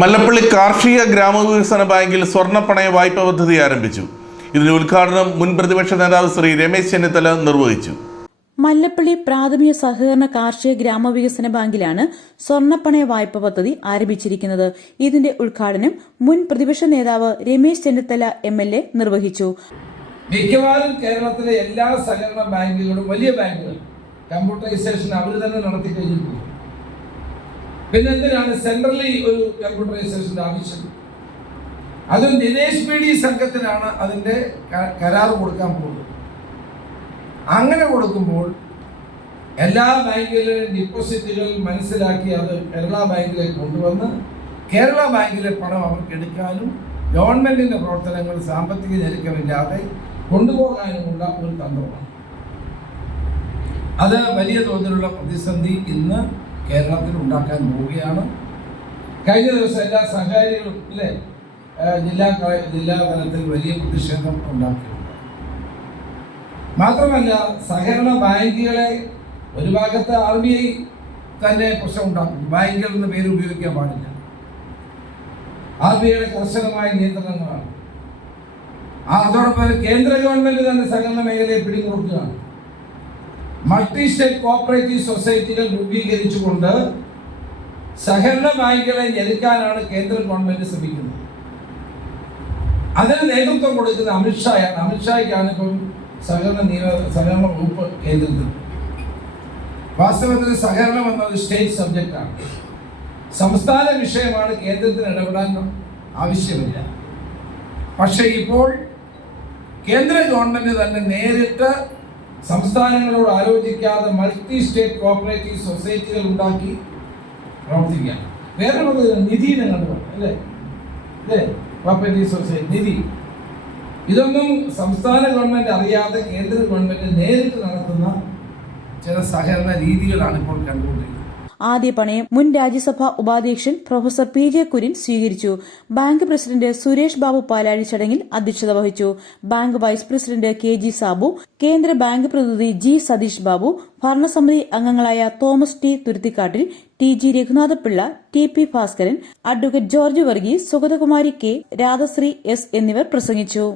മല്ലപ്പള്ളി കാർഷിക ഗ്രാമവികസന ബാങ്കിൽ സ്വർണപ്പണയ വായ്പ പദ്ധതി ആരംഭിച്ചു. ഇതിന്റെ ഉദ്ഘാടനം മുൻ പ്രതിപക്ഷ നേതാവ് ശ്രീ രമേശ് ചെന്നിത്തല നിർവഹിച്ചു. മല്ലപ്പള്ളി പ്രാഥമിക സഹകരണ കാർഷിക ഗ്രാമവികസന ബാങ്കിലാണ് സ്വർണപ്പണയ വായ്പ പദ്ധതി ആരംഭിച്ചിരിക്കുന്നത്. ഇതിന്റെ ഉദ്ഘാടനം മുൻ പ്രതിപക്ഷ നേതാവ് Ramesh Chennithala M L A നിർവഹിച്ചു. മിക്കവാറും കേരളത്തിലെ എല്ലാ സഹകരണ ബാങ്കുകളും വലിയ ബാങ്കുകൾ കമ്പ്യൂട്ടറൈസേഷൻ അവർ തന്നെ നടത്തി കഴിഞ്ഞിട്ടുണ്ട് പിന്നെ എന്തിനാണ് സെൻട്രലി ഒരു കമ്പ്യൂട്ടറൈസേഷന്റെ ആവശ്യം? അത് ദിനേശ് പി ഡി സംഘത്തിനാണ് അതിന്റെ കരാർ കൊടുക്കാൻ പോകുന്നത്. അങ്ങനെ കൊടുക്കുമ്പോൾ എല്ലാ ബാങ്കിലെ ഡിപ്പോസിറ്റുകൾ മനസ്സിലാക്കി അത് കേരള ബാങ്കിലേക്ക് കൊണ്ടുവന്ന് കേരള ബാങ്കിലെ പണം അവർക്ക് എടുക്കാനും ഗവൺമെന്റിന്റെ പ്രവർത്തനങ്ങൾ സാമ്പത്തിക ഞെരുക്കമില്ലാതെ കൊണ്ടുപോകാനുമുള്ള ഒരു തന്ത്രമാണ്. അത് വലിയ തോതിലുള്ള പ്രതിസന്ധി ഇന്ന് കേരളത്തിൽ ഉണ്ടാക്കാൻ പോവുകയാണ്. കഴിഞ്ഞ ദിവസം എല്ലാ സഹകാരികളും അല്ലേ ജില്ലാ ജില്ലാ തലത്തിൽ വലിയ പ്രതിഷേധം ഉണ്ടാക്കിയിട്ടുണ്ട്. മാത്രമല്ല സഹകരണ ബാങ്കുകളെ ഒരു ഭാഗത്ത് ആർ ബി ഐ തന്നെ പ്രശ്നം ഉണ്ടാക്കും ബാങ്കുകൾ എന്ന പേര് ഉപയോഗിക്കാൻ പാടില്ല. ആർ ബി ഐയുടെ കർശനമായ നിയന്ത്രണങ്ങളാണ്. അതോടൊപ്പം കേന്ദ്ര ഗവൺമെന്റ് തന്നെ സഹകരണ മേഖലയെ പിടിമുറുക്കുകയാണ്. മൾട്ടി സ്റ്റേറ്റ് കോപ്പറേറ്റീവ് സൊസൈറ്റികൾ രൂപീകരിച്ചുകൊണ്ട് സഹകരണ ബാങ്കുകളെ ഞെരുക്കാനാണ് കേന്ദ്ര ഗവൺമെന്റ് ശ്രമിക്കുന്നത്. അതിന് നേതൃത്വം കൊടുക്കുന്ന അമിത്ഷായാണ് അമിത്ഷായ്ക്കാണ് ഇപ്പം സഹകരണ നിയമ സഹകരണ വകുപ്പ് കേന്ദ്രത്തിൽ. വാസ്തവത്തിൽ സഹകരണം എന്നത് സ്റ്റേറ്റ് സബ്ജക്റ്റാണ് സംസ്ഥാന വിഷയമാണ് കേന്ദ്രത്തിന് ഇടപെടാൻ ആവശ്യമില്ല. പക്ഷേ ഇപ്പോൾ കേന്ദ്ര ഗവൺമെന്റ് തന്നെ നേരിട്ട് സംസ്ഥാനങ്ങളോട് ആലോചിക്കാതെ മൾട്ടി സ്റ്റേറ്റ് കോപ്പറേറ്റീവ് സൊസൈറ്റികൾ ഉണ്ടാക്കി പ്രവർത്തിക്കുകയാണ്. വേറെ നിധി നിങ്ങൾ അല്ലേ? അല്ലേ? കോപ്പറേറ്റീവ് സൊസൈറ്റി നിധി. ഇതൊന്നും സംസ്ഥാന ഗവൺമെന്റ് അറിയാതെ കേന്ദ്ര ഗവൺമെന്റ് നേരിട്ട് നടത്തുന്ന ചില സഹകരണ രീതികളാണ് ഇപ്പോൾ കണ്ടുകൊണ്ടിരിക്കുന്നത്. ആദ്യ പണയം മുൻ രാജ്യസഭാ ഉപാധ്യക്ഷൻ പ്രൊഫസർ പി ജെ കുര്യൻ സ്വീകരിച്ചു. ബാങ്ക് പ്രസിഡന്റ് സുരേഷ് ബാബു പാലാഴി ചടങ്ങിൽ അധ്യക്ഷത വഹിച്ചു. Bank vice president K G Sabu കേന്ദ്ര ബാങ്ക് പ്രതിനിധി ജി സതീഷ് ബാബു ഭരണസമിതി അംഗങ്ങളായ Thomas T Thuruthikattil T G Raghunathapillai T P Bhaskaran advocate George Varghese Sugathakumari K Radhasree S എന്നിവർ പ്രസംഗിച്ചു.